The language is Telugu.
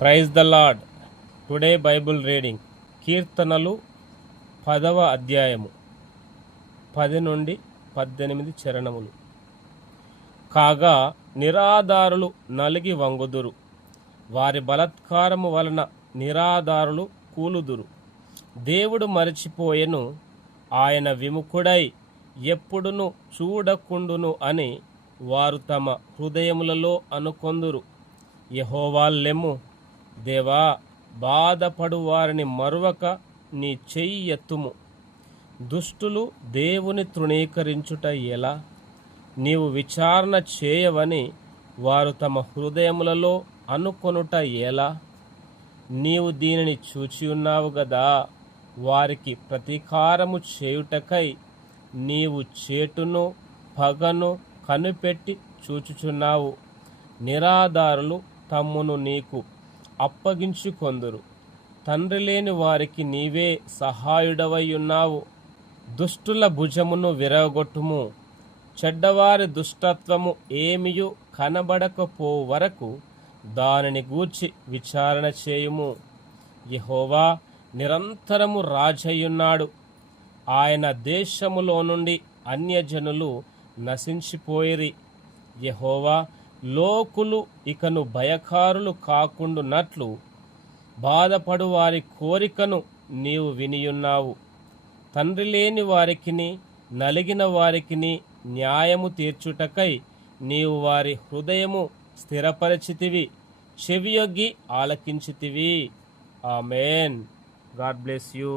Praise the lord. Today bible reading కీర్తనలు 10వ అధ్యాయము 10 నుండి 18 చరణములు. కాగా నిరాధారులు నలిగి వంగుదురు, వారి బలత్కారము వలన నిరాధారులు కూలుదురు. దేవుడు మరచిపోయెను, ఆయన విముఖుడై ఎప్పుడును చూడకుండును అని వారు తమ హృదయములలో అనుకొందురు. యెహోవా లెమ్ము, దేవా, బాధపడు వారిని మరువక నీ చెయ్యి ఎత్తుము. దుష్టులు దేవుని తృణీకరించుట ఎలా? నీవు విచారణ చేయవని వారు తమ హృదయములలో అనుకొనుట ఎలా? నీవు దీనిని చూచియున్నావు గదా. వారికి ప్రతీకారము చేయుటకై నీవు చేటును పగను కనిపెట్టి చూచుచున్నావు. నిరాధారులు తమ్మును నీకు అప్పగించుకొందురు. తండ్రి లేని వారికి నీవే సహాయుడవయ్యున్నావు. దుష్టుల భుజమును విరగొట్టుము. చెడ్డవారి దుష్టత్వము ఏమియు కనబడకపో వరకు దానిని గూర్చి విచారణ చేయుము. యెహోవా నిరంతరము రాజయ్యున్నాడు. ఆయన దేశములో నుండి అన్యజనులు నశించిపోయిరి. యెహోవా లోకులు ఇకను భయకారులు కాకుండునట్లు బాధపడు వారి కోరికను నీవు వినియున్నావు. తండ్రి లేని వారికిని నలిగిన వారికిని న్యాయము తీర్చుటకై నీవు వారి హృదయము స్థిరపరచితివి, చెవియొగ్గి ఆలకించితివి. ఆమేన్. God bless you.